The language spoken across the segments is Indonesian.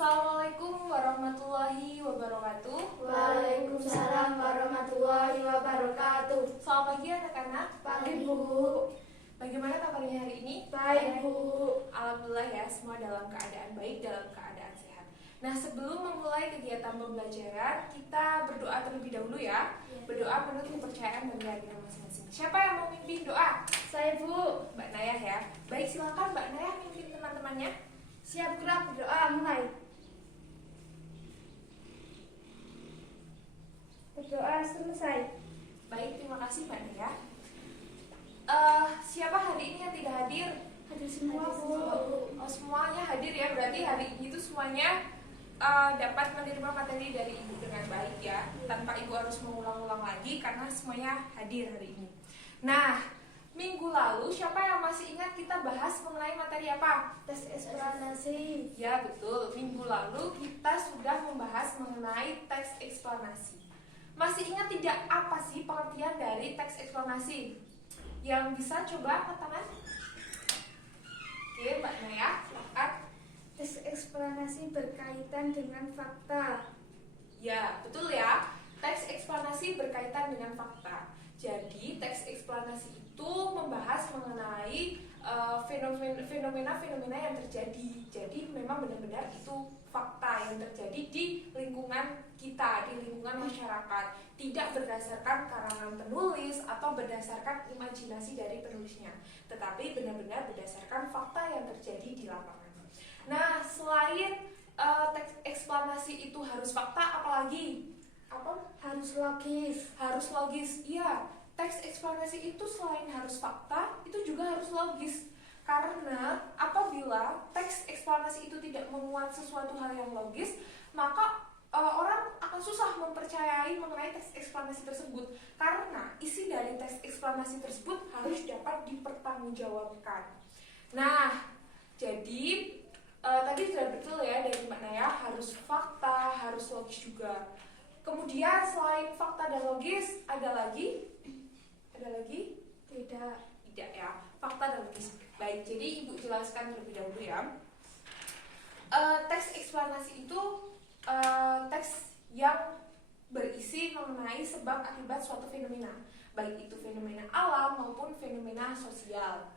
Assalamualaikum warahmatullahi wabarakatuh. Waalaikumsalam warahmatullahi wabarakatuh. Selamat pagi anak-anak. Pagi Bu. Bagaimana kabarnya hari ini? Baik Bu. Alhamdulillah ya, semua dalam keadaan baik, dalam keadaan sehat. Nah, sebelum memulai kegiatan pembelajaran, kita berdoa terlebih dahulu ya. Berdoa menurut kepercayaan dan keyakinan masing-masing. Siapa yang mau mimpin doa? Saya Bu. Mbak Nayah ya. Baik, silakan Mbak Nayah mimpin teman-temannya. Siap gerak berdoa mulai. Berdoa selesai. Baik, terima kasih Mbak Nayah. Siapa hari ini yang tidak hadir? Hadir semua Bu. Oh, semuanya hadir ya, berarti hari ini tuh semuanya dapat menerima materi dari Ibu dengan baik ya, tanpa Ibu harus mengulang-ulang lagi karena semuanya hadir hari ini. Nah, minggu lalu siapa yang masih ingat kita bahas mengenai materi apa? Tes eksplanasi. Ya betul, minggu lalu kita sudah membahas mengenai teks eksplanasi. Masih ingat tidak apa sih pengertian dari teks eksplanasi? Yang bisa coba angkat tangan? Oke, Mbak Naya, silakan. Tes eksplanasi berkaitan dengan fakta. Ya, betul ya. Teks eksplanasi berkaitan dengan fakta. Jadi, teks eksplanasi itu membahas mengenai fenomena-fenomena yang terjadi. Jadi, memang benar-benar itu fakta yang terjadi di lingkungan kita, di lingkungan masyarakat. Tidak berdasarkan karangan penulis atau berdasarkan imajinasi dari penulisnya, tetapi benar-benar berdasarkan fakta yang terjadi di lapangan. Nah, selain teks eksplanasi itu harus fakta, apalagi? Apa? Harus logis. Harus logis, iya. Teks eksplanasi itu selain harus fakta, itu juga harus logis. Karena apabila teks eksplanasi itu tidak memuat sesuatu hal yang logis, maka orang akan susah mempercayai mengenai teks eksplanasi tersebut. Karena isi dari teks eksplanasi tersebut harus dapat dipertanggungjawabkan. Nah, jadi tadi sudah betul ya dari Mbak Naya, harus fakta, harus logis juga. Kemudian selain fakta dan logis, ada lagi? Ada lagi? Tidak ya, fakta dan logis. Baik, jadi Ibu jelaskan terlebih dahulu ya. Teks eksplanasi itu teks yang berisi mengenai sebab akibat suatu fenomena, baik itu fenomena alam maupun fenomena sosial.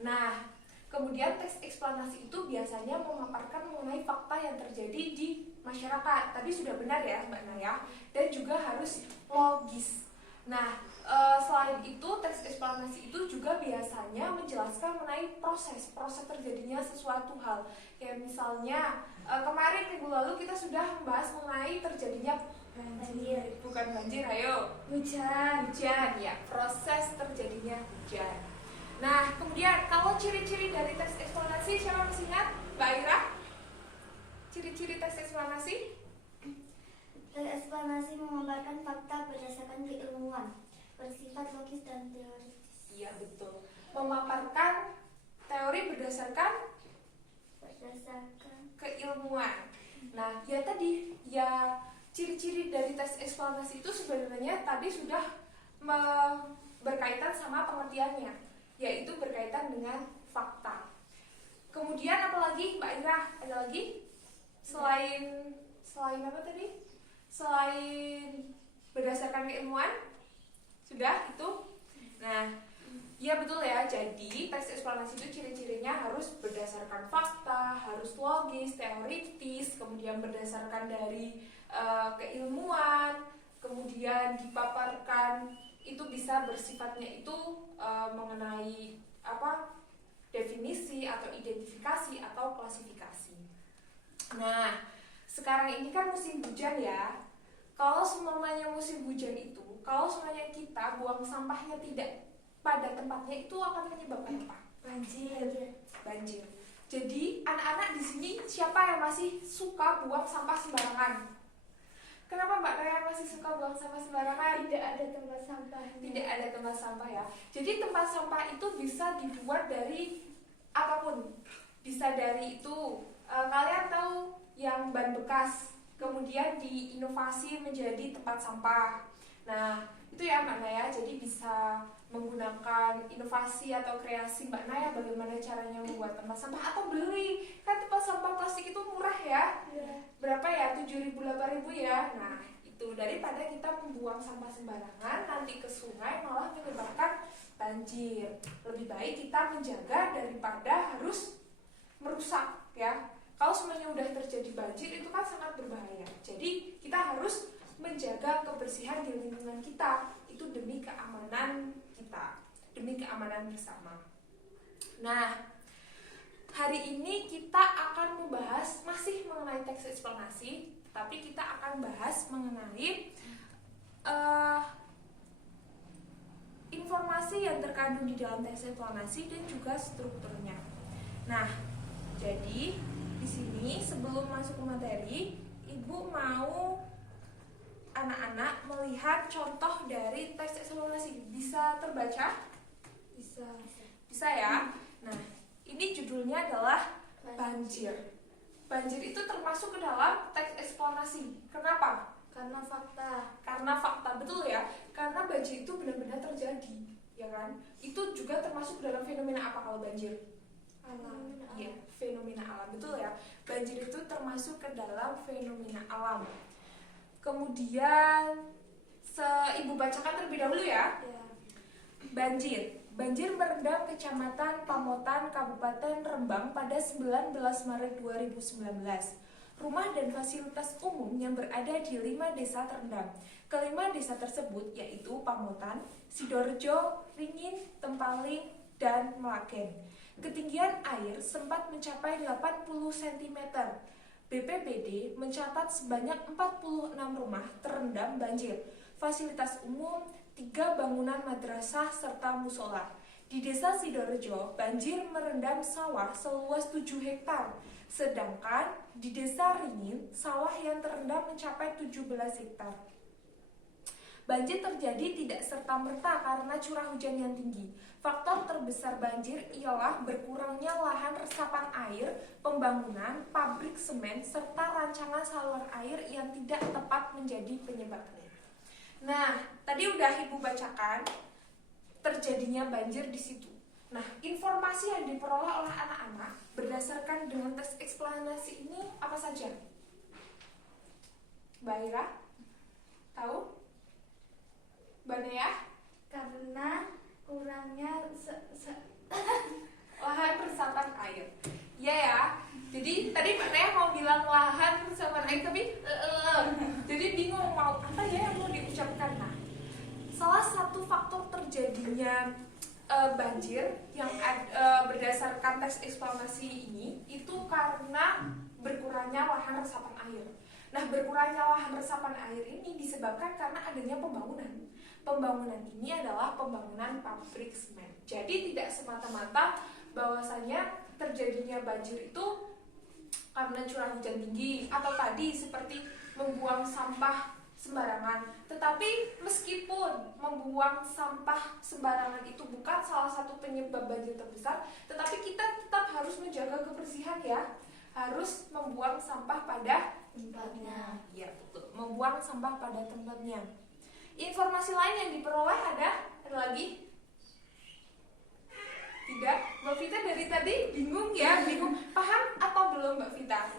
Nah, kemudian teks eksplanasi itu biasanya memaparkan mengenai fakta yang terjadi di masyarakat. Tadi sudah benar ya Mbak Naya, dan juga harus logis. Nah, selain itu teks eksplanasi itu juga biasanya menjelaskan mengenai proses terjadinya sesuatu hal. Kayak misalnya kemarin minggu lalu kita sudah membahas mengenai terjadinya Banjir. bukan banjir, ayo. Hujan. Hujan ya, proses terjadinya hujan. Nah, kemudian kalau ciri-ciri dari teks eksplanasi, siapa masih ingat? Mbak Ira? Ciri-ciri teks eksplanasi? Teks eksplanasi memaparkan fakta berdasarkan keilmuan, bersifat logis dan teoritis. Iya, betul. Memaparkan teori berdasarkan keilmuan. Nah, ya tadi, ya ciri-ciri dari teks eksplanasi itu sebenarnya tadi sudah berkaitan sama pengertiannya, yaitu berkaitan dengan fakta. Kemudian apalagi Mbak Ira? Ada lagi? Selain apa tadi? Selain berdasarkan keilmuan? Sudah itu? Nah, ya betul ya. Jadi teks eksplanasi itu ciri-cirinya harus berdasarkan fakta, harus logis, teoritis, kemudian berdasarkan dari keilmuan, kemudian dipaparkan itu bisa bersifatnya itu mengenai apa? Definisi atau identifikasi atau klasifikasi. Nah, sekarang ini kan musim hujan ya. Kalau semuanya musim hujan itu, kalau semuanya kita buang sampahnya tidak pada tempatnya, itu akan menyebabkan apa? Banjir. Jadi anak-anak di sini siapa yang masih suka buang sampah sembarangan? Kenapa Mbak Raya masih suka buang sampah sembarangan? Tidak ada tempat sampah. Tidak ada tempat sampah ya. Jadi tempat sampah itu bisa dibuat dari apapun. Bisa dari itu kalian tahu yang ban bekas, kemudian diinovasi menjadi tempat sampah. Nah, itu ya Mbak Naya, jadi bisa menggunakan inovasi atau kreasi Mbak Naya bagaimana caranya membuat tempat sampah atau beli. Kan tempat sampah plastik itu murah ya. Berapa ya? 7.000 8.000 ya. Nah, itu daripada kita membuang sampah sembarangan nanti ke sungai malah menyebabkan banjir. Lebih baik kita menjaga daripada harus merusak ya. Kalau semuanya udah terjadi banjir itu kan sangat berbahaya. Jadi kita harus menjaga kebersihan di lingkungan kita. Itu demi keamanan kita, demi keamanan bersama. Nah, hari ini kita akan membahas masih mengenai teks eksplanasi, tapi kita akan bahas mengenai informasi yang terkandung di dalam teks eksplanasi dan juga strukturnya. Nah, jadi di sini sebelum masuk ke materi, Ibu mau anak-anak melihat contoh dari teks eksplanasi. Bisa terbaca? Bisa ya? Nah, ini judulnya adalah banjir. Banjir itu termasuk ke dalam teks eksplanasi. Kenapa? Karena Fakta, betul ya? Karena banjir itu benar-benar terjadi, ya kan? Itu juga termasuk dalam fenomena apa kalau banjir? alam. Iya, fenomena alam, betul ya? Banjir itu termasuk ke dalam fenomena alam. Kemudian Ibu bacakan terlebih dahulu ya. Banjir merendam Kecamatan Pamotan, Kabupaten Rembang pada 19 Maret 2019. Rumah dan fasilitas umum yang berada di 5 desa terendam. Kelima desa tersebut yaitu Pamotan, Sidorejo, Ringin, Tempaling, dan Melaken. Ketinggian air sempat mencapai 80 cm. BPBD mencatat sebanyak 46 rumah terendam banjir, fasilitas umum, 3 bangunan madrasah serta musola. Di desa Sidorejo, banjir merendam sawah seluas 7 hektar, sedangkan di desa Ringin, sawah yang terendam mencapai 17 hektar. Banjir terjadi tidak serta-merta karena curah hujan yang tinggi. Faktor terbesar banjir ialah berkurangnya lahan resapan air, pembangunan, pabrik semen, serta rancangan saluran air yang tidak tepat menjadi penyebabnya. Nah, tadi udah Ibu bacakan terjadinya banjir di situ. Nah, informasi yang diperoleh oleh anak-anak berdasarkan dengan teks eksplanasi ini apa saja? Mbak Ira? Tahu? Mbak Nea? Karena kurangnya Lahan resapan air. Iya ya. Jadi tadi Mbak Nea mau bilang lahan resapan air tapi jadi bingung mau apa ya yang mau diucapkan. Nah, salah satu faktor terjadinya banjir yang berdasarkan teks eksplanasi ini itu karena berkurangnya lahan resapan air. Nah, berkurangnya lahan resapan air ini disebabkan karena adanya pembangunan. Pembangunan ini adalah pembangunan pabrik semen. Jadi tidak semata-mata bahwasanya terjadinya banjir itu karena curah hujan tinggi atau tadi seperti membuang sampah sembarangan. Tetapi meskipun membuang sampah sembarangan itu bukan salah satu penyebab banjir terbesar, tetapi kita tetap harus menjaga kebersihan ya. Harus membuang sampah pada tempatnya. Iya, betul. Membuang sampah pada tempatnya. Informasi lain yang diperoleh ada lagi? Tidak? Mbak Vita dari tadi bingung ya? Bingung. Paham atau belum Mbak Vita?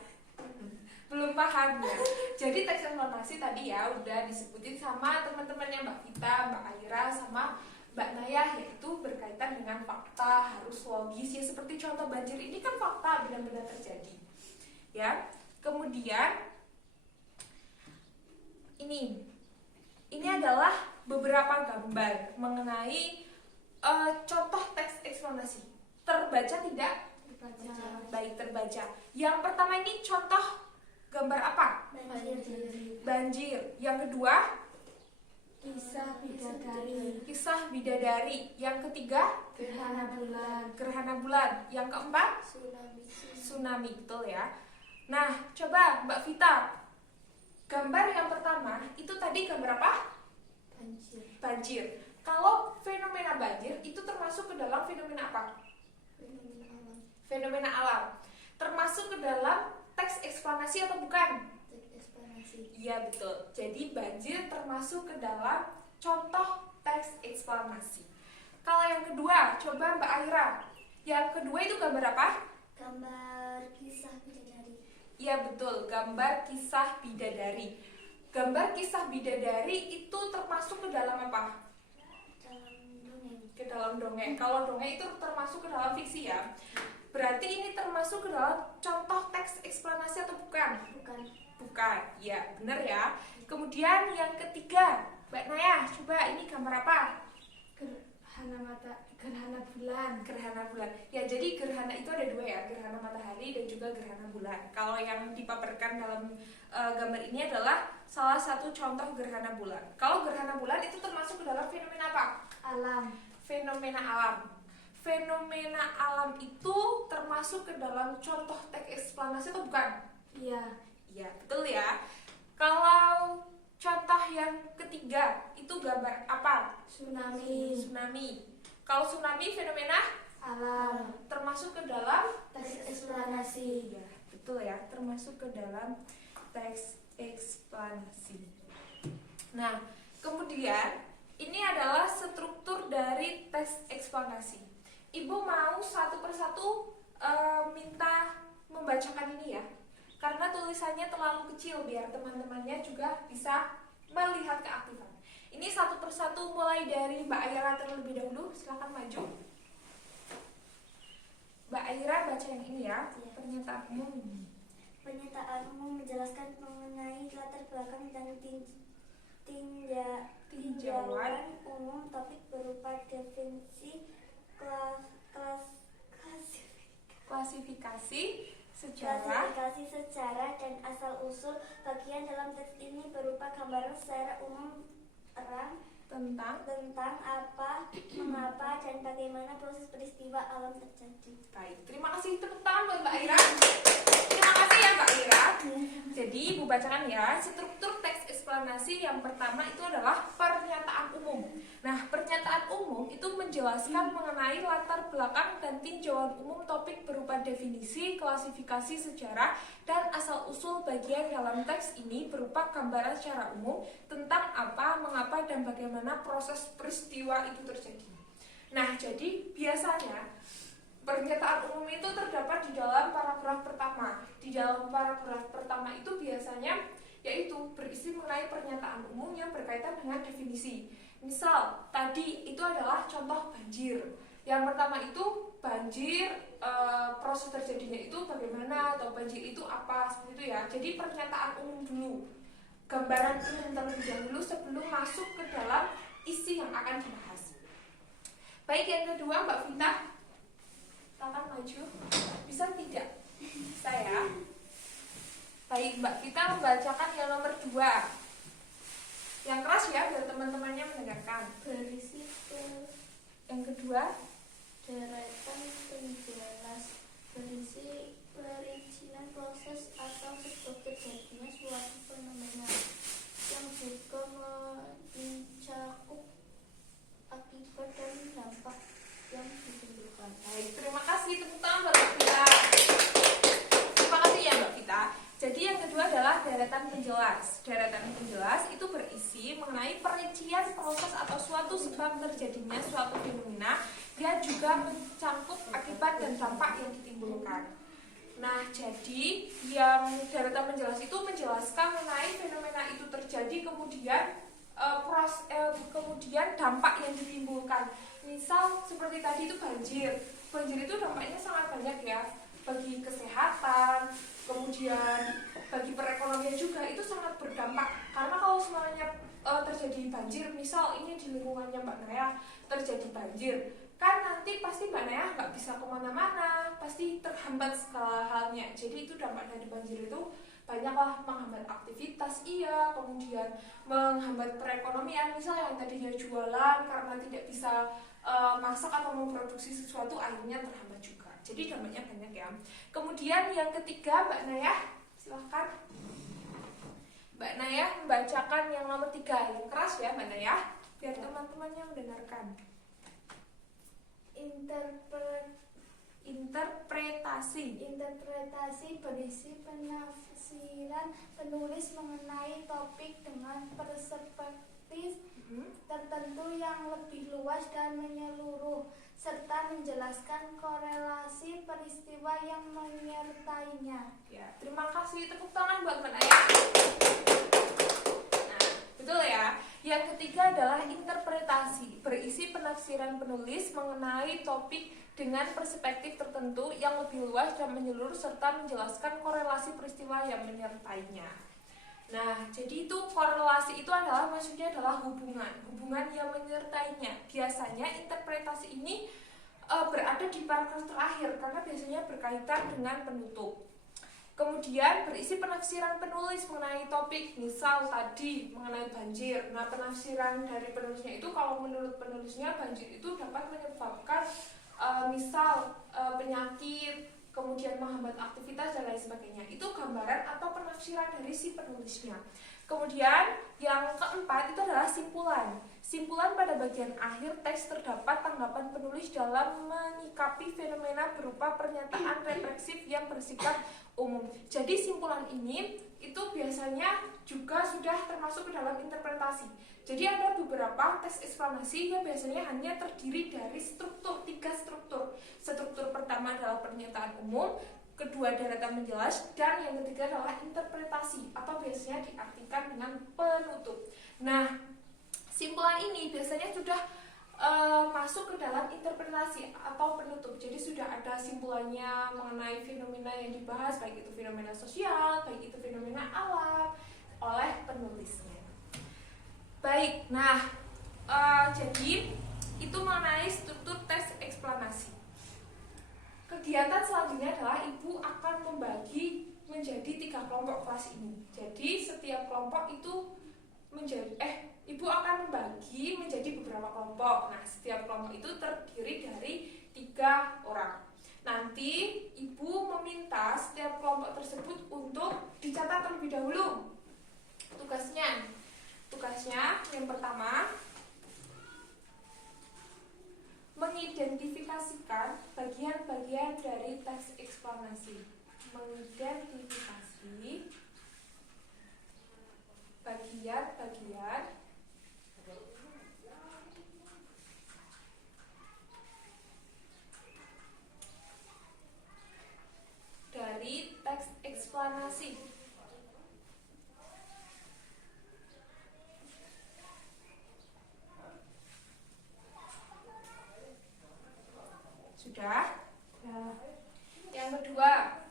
Belum paham ya? Jadi teks eksplanasi tadi ya udah disebutin sama teman-temannya Mbak Vita, Mbak Aira, sama Mbak Naya, yaitu berkaitan dengan fakta, harus logis ya. Seperti contoh banjir ini kan fakta benar-benar terjadi ya. Kemudian ini adalah beberapa gambar mengenai contoh teks eksplanasi. Terbaca tidak? Baik, terbaca. Yang pertama ini contoh gambar apa? Banjir. Yang kedua? Kisah bidadari. Yang ketiga? Gerhana bulan. Yang keempat? Tsunami. Betul ya. Nah, coba Mbak Vita, gambar yang pertama itu tadi gambar apa? Banjir. Kalau fenomena banjir itu termasuk ke dalam fenomena apa? Fenomena alam. Termasuk ke dalam teks eksplanasi atau bukan? Iya, betul. Jadi banjir termasuk ke dalam contoh teks eksplanasi. Kalau yang kedua, coba Mbak Aira. Yang kedua itu gambar apa? Gambar kisah bidadari. Iya betul, gambar kisah bidadari. Gambar kisah bidadari itu termasuk ke dalam apa? Dalam dongeng. Ke dalam dongeng. Kalau dongeng itu termasuk ke dalam fiksi ya. Berarti ini termasuk ke dalam contoh teks eksplanasi atau bukan? Bukan. Bukan, ya benar ya. Kemudian yang ketiga, Mbak Naya, coba ini gambar apa? Gerhana bulan. Gerhana bulan. Ya, jadi gerhana itu ada dua ya, gerhana matahari dan juga gerhana bulan. Kalau yang dipaparkan dalam gambar ini adalah salah satu contoh gerhana bulan. Kalau gerhana bulan itu termasuk ke dalam fenomena apa? Alam. Fenomena alam. Fenomena alam itu termasuk ke dalam contoh teks eksplanasi atau bukan? Iya. Iya, betul ya. Kalau contoh yang ketiga itu gambar apa? Tsunami. Tsunami. Kalau tsunami fenomena Alam. termasuk ke dalam Teks eksplanasi. ya, betul ya, termasuk ke dalam teks eksplanasi. Nah, kemudian ini adalah struktur dari teks eksplanasi. Ibu mau satu persatu minta membacakan ini ya, karena tulisannya terlalu kecil biar teman-temannya juga bisa melihat keaktifan. Ini satu persatu mulai dari Mbak Aira terlebih dahulu, silakan maju. Mbak Aira baca yang ini ya, Iya. pernyataan umum ini. Pernyataan umum menjelaskan mengenai latar belakang dan tinjauan umum topik berupa definisi, Klasifikasi sejarah klasifikasi sejarah dan asal-usul bagian dalam teks ini berupa gambaran secara umum tentang apa, mengapa, dan bagaimana proses peristiwa alam terjadi. Baik, terima kasih, tepuk tangan buat Mbak Aira. Terima kasih ya Mbak Aira. Jadi Ibu bacakan ya, struktur teks eksplanasi yang pertama itu adalah pernyataan umum. Nah, pernyataan umum itu menjelaskan mengenai latar belakang dan tinjauan umum topik berupa definisi, klasifikasi sejarah, dan asal-usul bagian dalam teks ini berupa gambaran secara umum tentang apa, mengapa, dan bagaimana proses peristiwa itu terjadi. Nah, jadi biasanya pernyataan umum itu terdapat di dalam paragraf pertama. Di dalam paragraf pertama itu biasanya yaitu berisi mengenai pernyataan umum yang berkaitan dengan definisi. Misal, tadi itu adalah contoh banjir. Yang pertama itu banjir, proses terjadinya itu bagaimana, atau banjir itu apa, seperti itu ya. Jadi pernyataan umum dulu, gambaran umum terlebih dahulu sebelum masuk ke dalam isi yang akan dibahas. Baik, yang kedua Mbak Vita, silakan maju. Bisa tidak? Bisa ya. Baik, Mbak Vita membacakan yang nomor 2. Yang keras ya, biar teman-temannya mendengarkan. Berisi Yang kedua, deretan penjelas, berisi perincian proses atau sebab terjadinya suatu fenomena yang juga mencakup akibat dan dampak yang ditimbulkan. baik, terima kasih. Tepuk tangan buat Mbak Vita. Terima kasih ya Mbak Vita. Jadi yang kedua adalah deretan penjelas. Deretan penjelas itu berisi mengenai perincian proses atau suatu sebab terjadinya suatu fenomena dan juga mencakup akibat dan dampak yang ditimbulkan. Nah, jadi yang deretan penjelas itu menjelaskan mengenai fenomena itu terjadi, kemudian kemudian dampak yang ditimbulkan. Misal seperti tadi itu banjir. Banjir itu dampaknya sangat banyak ya, bagi kesehatan, kemudian bagi perekonomian juga itu sangat berdampak. Karena kalau semuanya terjadi banjir, misal ini di lingkungannya Mbak Naya terjadi banjir, kan nanti pasti Mbak Naya nggak bisa kemana-mana, pasti terhambat segala halnya. Jadi itu dampak dari banjir itu banyaklah, menghambat aktivitas, iya, kemudian menghambat perekonomian. Misal yang tadinya jualan karena tidak bisa masak atau memproduksi sesuatu, akhirnya terhambat juga. Jadi dampaknya banyak ya. Kemudian yang ketiga Mbak Naya, silahkan Mbak Naya membacakan yang nomor 3. Yang keras ya Mbak Naya, biar teman-temannya mendengarkan. Interpretasi berisi penafsiran penulis mengenai topik dengan perspektif tertentu yang lebih luas dan menyeluruh, serta menjelaskan korelasi peristiwa yang menyertainya. Ya, terima kasih. Tepuk tangan buat Mbak Naya. Nah, betul ya. Yang ketiga adalah interpretasi, berisi penafsiran penulis mengenai topik dengan perspektif tertentu yang lebih luas dan menyeluruh serta menjelaskan korelasi peristiwa yang menyertainya. Nah, jadi itu korelasi itu adalah maksudnya adalah hubungan yang menyertainya. Biasanya interpretasi ini berada di paragraf terakhir karena biasanya berkaitan dengan penutup. Kemudian berisi penafsiran penulis mengenai topik, misal tadi mengenai banjir. Nah, penafsiran dari penulisnya itu kalau menurut penulisnya banjir itu dapat menyebabkan misal penyakit, kemudian menghambat aktivitas dan lain sebagainya. Itu gambaran atau penafsiran dari si penulisnya. Kemudian yang keempat itu adalah simpulan. Simpulan pada bagian akhir teks terdapat tanggapan penulis dalam menyikapi fenomena berupa pernyataan refleksif yang bersifat umum. Jadi simpulan ini itu biasanya juga sudah termasuk ke dalam interpretasi. Jadi ada beberapa teks eksplanasi yang biasanya hanya terdiri dari tiga struktur. Struktur pertama adalah pernyataan umum, kedua deretan menjelas, dan yang ketiga adalah interpretasi atau biasanya diartikan dengan penutup. Nah, simpulan ini biasanya sudah masuk ke dalam interpretasi atau penutup. Jadi sudah ada simpulannya mengenai fenomena yang dibahas, baik itu fenomena sosial, baik itu fenomena alam oleh penulisnya. Baik, nah jadi itu mengenai struktur teks eksplanasi. Kegiatan selanjutnya adalah ibu akan membagi menjadi 3 kelompok kelas ini. Jadi setiap kelompok itu ibu akan membagi menjadi beberapa kelompok. Nah, setiap kelompok itu terdiri dari 3 orang. Nanti ibu meminta setiap kelompok tersebut untuk dicatat terlebih dahulu tugasnya yang pertama, mengidentifikasikan bagian-bagian dari teks eksplanasi. Mengidentifikasi bagian-bagian dari teks eksplanasi. Sudah? Yang kedua,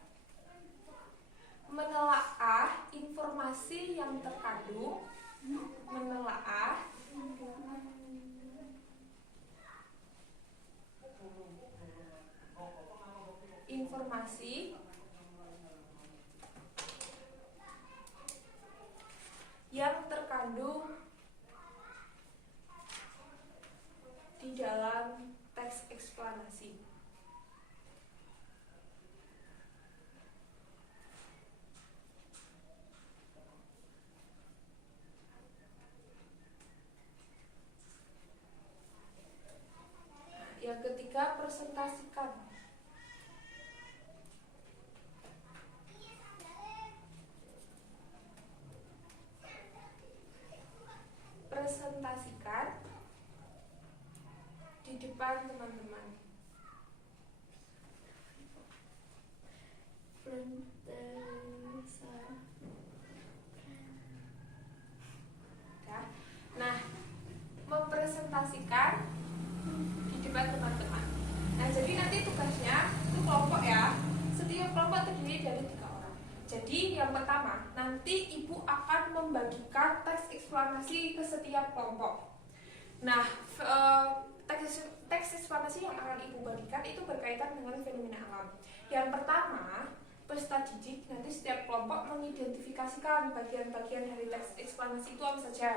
menelaah informasi yang terkandung, informasi yang terkandung di dalam teks eksplanasi. Yang ketiga, presentasikan. Presentasikan di depan teman-teman. Nah, mempresentasikan di depan teman-teman. Nah, jadi nanti tugasnya itu kelompok ya. Setiap kelompok terdiri dari 3 orang. Jadi yang pertama, nanti ibu akan membagikan teks eksplanasi ke setiap kelompok. Nah, teks eksplanasi yang akan ibu bagikan itu berkaitan dengan fenomena alam. Yang pertama, peserta didik nanti setiap kelompok mengidentifikasikan bagian-bagian dari teks eksplanasi itu apa saja.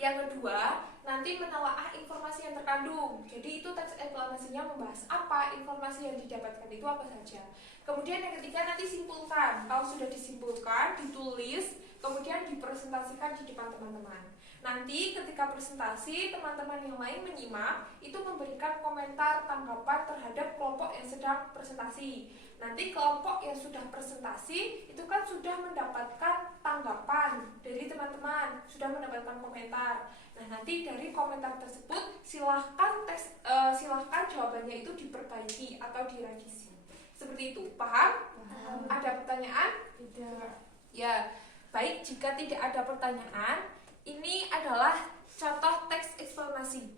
Yang kedua, nanti menelaah informasi yang terkandung. Jadi itu teks eksplanasinya membahas apa, informasi yang didapatkan itu apa saja. Kemudian yang ketiga, nanti simpulkan. Kalau sudah disimpulkan, ditulis, kemudian dipresentasikan di depan teman-teman. Nanti ketika presentasi, teman-teman yang lain menyimak, itu memberikan komentar tanggapan terhadap kelompok yang sedang presentasi. Nanti kelompok yang sudah presentasi itu kan sudah mendapatkan tanggapan dari teman-teman, sudah mendapatkan komentar. Nah, nanti dari komentar tersebut silahkan jawabannya itu diperbaiki atau direvisi. Seperti itu, paham? Paham. Ada pertanyaan? Tidak. Ya, baik, jika tidak ada pertanyaan, ini adalah contoh teks eksplanasi.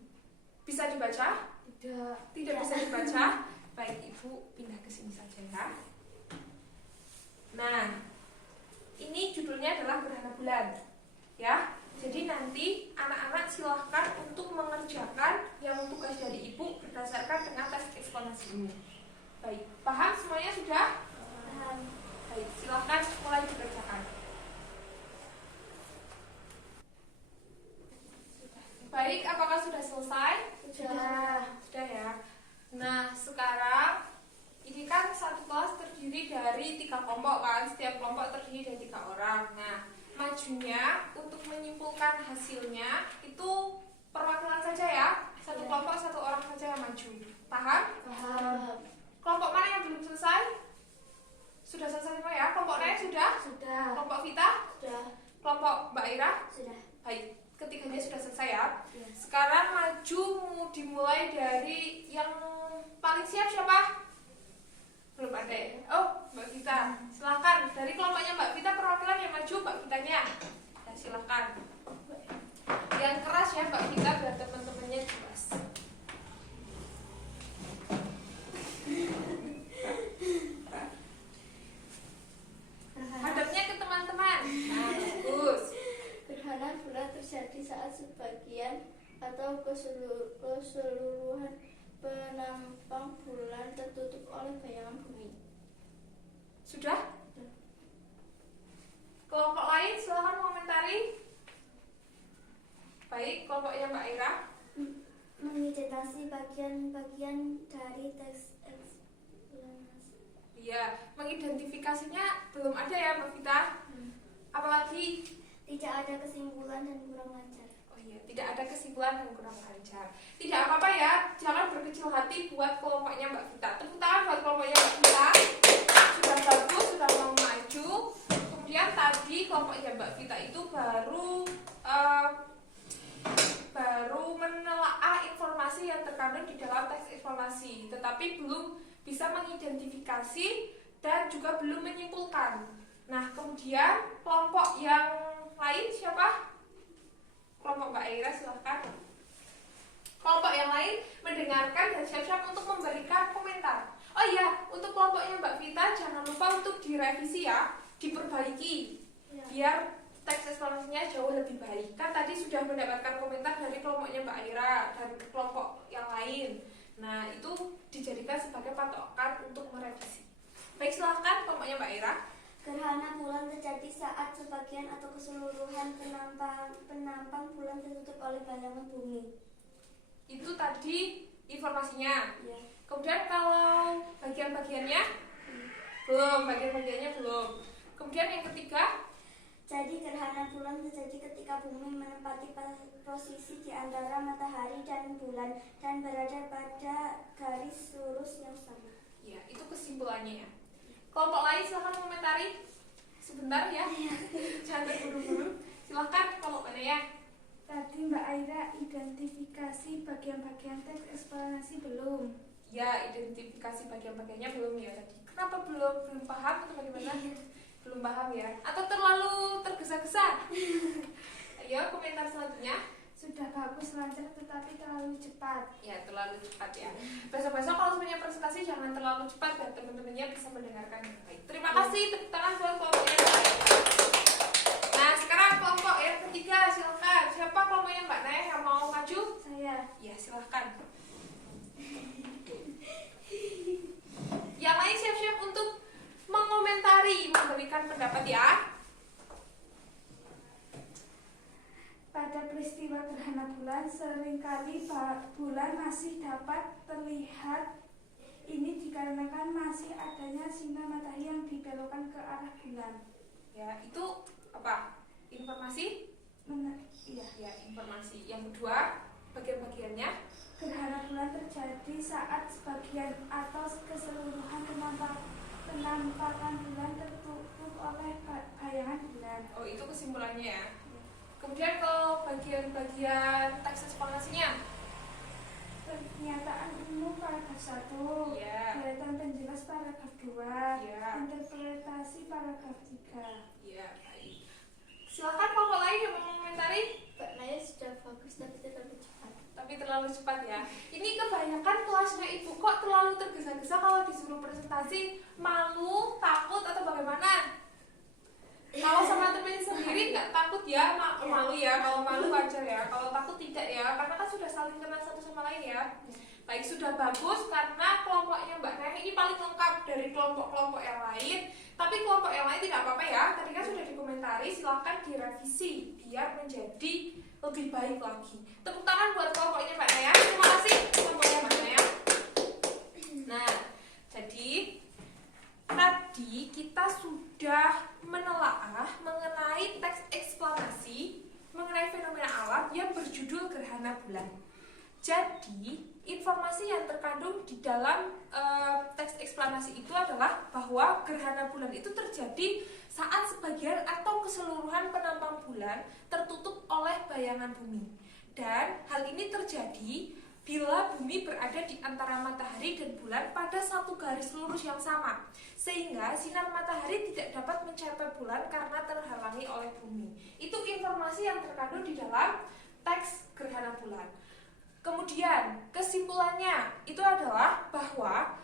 Bisa dibaca? Tidak. Tidak bisa dibaca? Baik, Ibu pindah ke sini saja ya. Nah, ini judulnya adalah gerhana bulan. Ya, jadi nanti anak-anak silahkan untuk mengerjakan yang tugas dari Ibu berdasarkan dengan tes eksplanasi ini. Baik, paham semuanya sudah? Paham. Baik, silahkan mulai dikerjakan. Baik, apakah sudah selesai? Sudah. Sudah ya. Nah, sekarang ini kan satu kelas terdiri dari 3 kelompok kan. Setiap kelompok terdiri dari 3 orang. Nah, majunya untuk menyimpulkan hasilnya itu perwakilan saja ya. Satu kelompok 1 orang saja yang maju. Paham? Paham. Kelompok mana yang belum selesai? Sudah selesai semua ya? Kelompok Naya sudah? Sudah. Kelompok Vita? Sudah. Kelompok Mbak Ira? Sudah. Baik, ketiganya sudah selesai ya. Ya. Sekarang maju dimulai dari yang paling siap siapa? Belum ada ya? Oh, Mbak Vita. Silahkan, dari kelompoknya Mbak Vita perwakilan yang maju Mbak Vitanya. Ya, silahkan. Yang keras ya Mbak Vita biar teman-temannya jelas. Hadapnya ke teman-teman. Nah, bagus. Gerhana bulan terjadi saat sebagian atau keseluruhan penampang bulan tertutup oleh bayangan bumi. Sudah? Kelompok lain silahkan mengomentari. Baik, kelompoknya Mbak Ira. Mengidentifikasi bagian-bagian dari teks eksplanasi. Iya, mengidentifikasinya belum ada ya Mbak Vita. Apalagi Tidak ada kesimpulan dan kurang lancar. oh iya, tidak ada kesimpulan dan kurang lancar. Tidak apa-apa ya, jangan berkecil hati buat kelompoknya Mbak Vita. Tepuk tangan buat kelompoknya Mbak Vita. Sudah bagus, sudah mau maju. Kemudian tadi kelompoknya Mbak Vita itu baru menelaah informasi yang terkandung di dalam teks eksplanasi, tetapi belum bisa mengidentifikasi dan juga belum menyimpulkan. Nah, kemudian kelompok yang lain siapa? Kelompok Mbak Ira silahkan. Kelompok yang lain mendengarkan dan siap-siap untuk memberikan komentar. Oh iya, untuk kelompoknya Mbak Vita jangan lupa untuk direvisi ya, diperbaiki Ya. biar teks eksplanasinya jauh lebih baik. Kan tadi sudah mendapatkan komentar dari kelompoknya Mbak Ira dan kelompok yang lain. Nah, itu dijadikan sebagai patokan untuk merevisi. Baik, silahkan kelompoknya Mbak Ira. Gerhana bulan terjadi saat sebagian atau keseluruhan penampang bulan tertutup oleh bayangan bumi. Itu tadi informasinya. Ya. Kemudian kalau bagian-bagiannya belum, bagian-bagiannya belum. Kemudian yang ketiga, Jadi gerhana bulan terjadi ketika bumi menempati posisi di antara matahari dan bulan dan berada pada garis lurus yang sama. ya itu kesimpulannya ya. Kelompok lain silahkan komentari. Sebentar ya, jangan terburu-buru. Silahkan kelompok mana ya? Tadi Mbak Aira identifikasi bagian-bagian teks eksplanasi belum. Ya, identifikasi bagian-bagiannya belum ya tadi. Kenapa belum paham atau bagaimana? Belum paham ya? Atau terlalu tergesa-gesa? Ayo komentar selanjutnya. Sudah bagus lancar tetapi terlalu cepat. Ya, terlalu cepat ya. Besok-besok kalau punya presentasi jangan terlalu cepat dan teman-temannya bisa mendengarkan dengan baik. Terima kasih, tepuk tangan buat kelompok yang baik. Nah, sekarang kelompok yang ketiga, silakan. Siapa kelompoknya Mbak Naya yang mau maju? Saya. Ya, silakan. Yang lain siap-siap untuk mengomentari, memberikan pendapat ya. Pada peristiwa gerhana bulan, seringkali bulan masih dapat terlihat. Ini dikarenakan masih adanya sinar matahari yang dibelokkan ke arah bulan. Ya, itu apa? Informasi? Iya. Ya, informasi. Yang kedua, bagian-bagiannya. Gerhana bulan terjadi saat sebagian atau keseluruhan penampakan bulan tertutup oleh bayangan bulan. Oh, itu kesimpulannya ya. Kemudian ke bagian-bagian teks eksplanasinya. Pernyataan umum paragraf 1, Iya. deretan penjelas paragraf 2, Iya. interpretasi paragraf 3. Iya, baik. Silakan kelompok lain yang mau mengomentari. Mbak Naya sudah bagus tapi terlalu cepat. Tapi terlalu cepat ya. Ini kebanyakan kelasnya ibu kok terlalu tergesa-gesa kalau disuruh presentasi, malu, takut atau bagaimana? Kalau sama temen sendiri nggak takut ya, malu ya. Kalau malu wajar ya. Kalau takut tidak ya, karena kan sudah saling kenal satu sama lain ya. Baik, sudah bagus karena kelompoknya Mbak Naya ini paling lengkap dari kelompok-kelompok yang lain. Tapi kelompok yang lain tidak apa-apa ya. Tadi kan sudah dikomentari, silahkan direvisi biar menjadi lebih baik lagi. Tepuk tangan buat kelompoknya Mbak Naya. Terima kasih kelompoknya Mbak Naya. Nah, jadi tadi kita sudah menelaah mengenai teks eksplanasi mengenai fenomena alam yang berjudul gerhana bulan. Jadi, informasi yang terkandung di dalam teks eksplanasi itu adalah bahwa gerhana bulan itu terjadi saat sebagian atau keseluruhan penampang bulan tertutup oleh bayangan bumi. Dan hal ini terjadi bila bumi berada di antara matahari dan bulan pada satu garis lurus yang sama, sehingga sinar matahari tidak dapat mencapai bulan karena terhalangi oleh bumi. Itu informasi yang terkandung di dalam teks gerhana bulan. Kemudian kesimpulannya itu adalah bahwa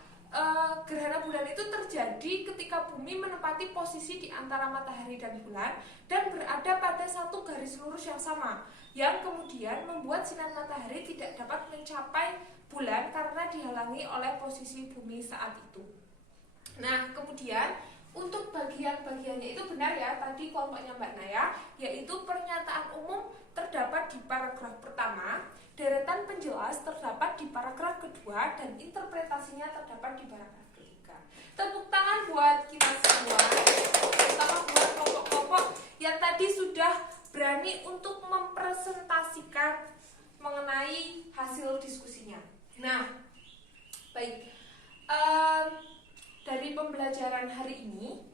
gerhana bulan itu terjadi ketika bumi menempati posisi di antara matahari dan bulan dan berada pada satu garis lurus yang sama, yang kemudian membuat sinar matahari tidak dapat mencapai bulan karena dihalangi oleh posisi bumi saat itu. Nah, kemudian untuk bagian-bagiannya itu benar ya, tadi kelompoknya Mbak Naya, yaitu pernyataan umum terdapat di paragraf pertama, deretan penjelas terdapat di paragraf kedua, dan interpretasinya terdapat di paragraf ketiga. Tepuk tangan buat kita semua, terutama buat kelompok-kelompok yang tadi sudah berani untuk mempresentasikan mengenai hasil diskusinya. Nah, baik. Dari pembelajaran hari ini,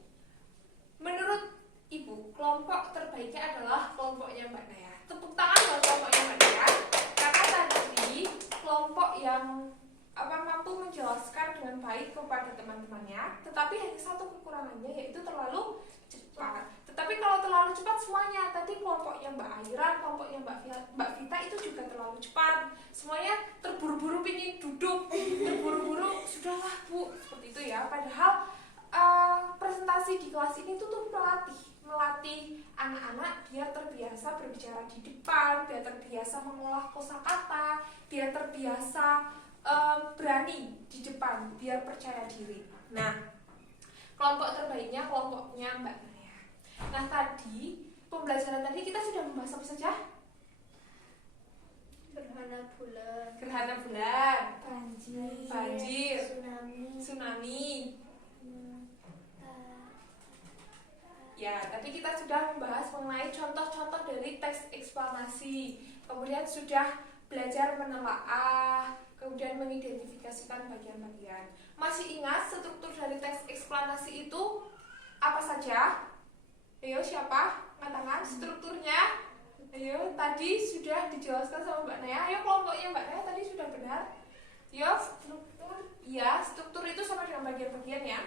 menurut Ibu, kelompok terbaiknya adalah kelompoknya Mbak Naya. Tepuk tangan buat kelompoknya Mbak Naya, karena tadi kelompok yang mampu menjelaskan dengan baik kepada teman-temannya, tetapi hanya satu kekurangannya, yaitu terlalu cepat. Tetapi kalau terlalu cepat semuanya, tadi kelompoknya Mbak Aira, kelompoknya Mbak Vita itu juga terlalu cepat. Semuanya terburu-buru ingin duduk, terburu-buru sudahlah Bu, seperti itu ya. Padahal presentasi di kelas ini tuh melatih anak-anak biar terbiasa berbicara di depan, biar terbiasa mengolah kosakata, biar terbiasa berani di depan, biar percaya diri. Nah, kelompok terbaiknya kelompoknya Mbak Naya. Nah, tadi pembelajaran tadi kita sudah membahas apa saja? Gerhana bulan, banjir, tsunami. Ya, tadi kita sudah membahas mengenai contoh-contoh dari teks eksplanasi. Kemudian sudah belajar menelaah, kemudian mengidentifikasikan bagian-bagian. Masih ingat struktur dari teks eksplanasi itu apa saja? Ayo, siapa? Angkat tangan. Strukturnya? Ayo, tadi sudah dijelaskan sama Mbak Naya. Ayo, kelompoknya Mbak Naya tadi sudah benar. Yo, struktur. Ya, struktur itu sama dengan bagian-bagian ya.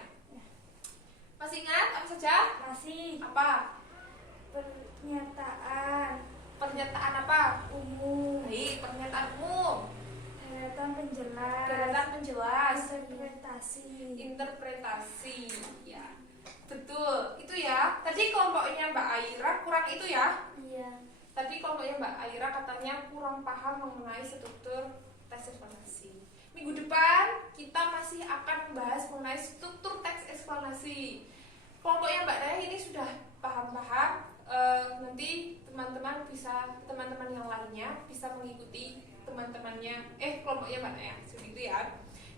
Masih ingat apa saja? Masih. Apa? Pernyataan apa? umum, Baik, pernyataan umum. deretan penjelas, interpretasi. Ya, betul. Itu ya. Tadi kelompoknya Mbak Aira kurang itu ya. Iya. Tadi kelompoknya Mbak Aira katanya kurang paham mengenai struktur teks eksplanasi. Minggu depan kita masih akan membahas mengenai struktur teks eksplanasi. Kelompoknya Mbak Naya ini sudah paham-paham. Nanti teman-teman yang lainnya bisa mengikuti teman-temannya kelompoknya Mbak Naya seperti itu ya.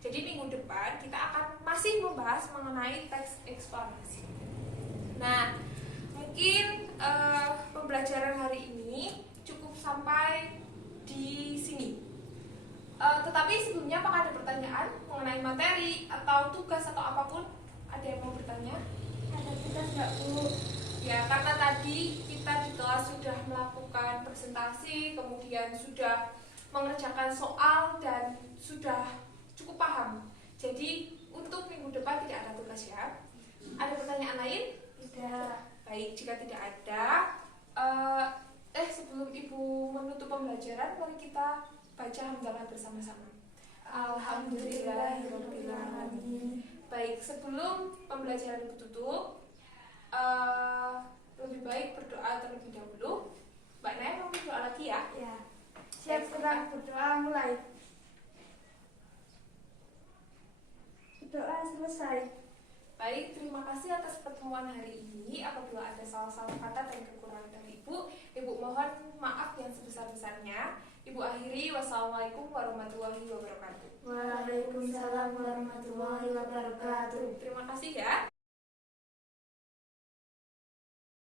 Jadi minggu depan kita akan masih membahas mengenai teks eksplanasi. Nah, mungkin pembelajaran hari ini cukup sampai di sini. Tetapi sebelumnya apakah ada pertanyaan mengenai materi atau tugas atau apapun? Ada yang mau bertanya? Ya, karena tadi kita di kelas sudah melakukan presentasi, kemudian sudah mengerjakan soal dan sudah cukup paham. Jadi untuk minggu depan tidak ada tugas ya. Ada pertanyaan lain? Tidak. Baik, jika tidak ada, sebelum Ibu menutup pembelajaran, mari kita baca hamdalah bersama-sama. Alhamdulillahirobbilalamin. Baik, sebelum pembelajaran Ibu tutup, lebih baik berdoa terlebih dahulu. Mbak Naya mau berdoa lagi ya? Ya. Siap sedang berdoa mulai. Doa selesai. Baik, terima kasih atas pertemuan hari ini. Apabila ada salah-salah kata dan kekurangan dari Ibu mohon maaf yang sebesar-besarnya. Ibu akhiri, wassalamualaikum warahmatullahi wabarakatuh. Waalaikumsalam warahmatullahi wabarakatuh. Terima kasih ya.